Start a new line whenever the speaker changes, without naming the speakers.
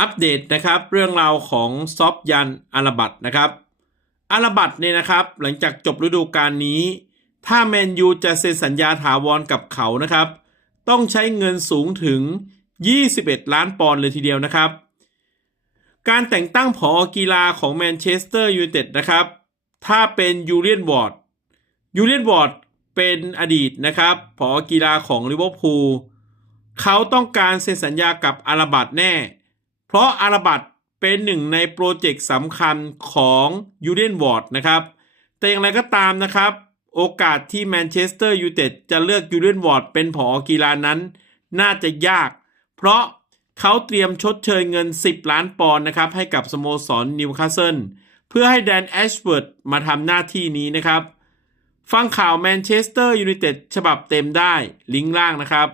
อัปเดตนะครับเรื่องราวของซอฟยันอาราบัตนะครับอาราบัตเนี่ยนะครับหลังจากจบฤดูกาลนี้ ถ้าแมนยูจะเซ็นสัญญาถาวรกับเขานะครับ ต้องใช้เงินสูงถึง 21 ล้านปอนด์เลยทีเดียวนะครับ การแต่งตั้งผอกีฬาของแมนเชสเตอร์ยูไนเต็ดนะครับ ถ้าเป็นยูเลียนวอร์ดยูเลียนวอร์ดเป็นอดีตนะครับผอกีฬาของลิเวอร์พูลเขาต้องการเซ็นสัญญากับอาราบัตแน่ เพราะอาราบัตเป็นหนึ่งในโปรเจกต์สำคัญของยูเลียนวอร์ดนะครับ แต่อย่างไรก็ตามนะครับ โอกาสที่แมนเชสเตอร์ยูไนเต็ดจะเลือกยูเลียนวอร์ดเป็นผอกีฬานั้น น่าจะยาก เพราะเขาเตรียมชดเชยเงิน 10 ล้านปอนด์นะครับ ให้กับสโมสรนิวคาสเซิลเพื่อให้แดนแอชเวิร์ดมาทำหน้าที่นี้นะครับ ฟังข่าวแมนเชสเตอร์ยูไนเต็ดฉบับเต็มได้ลิงก์ล่างนะครับ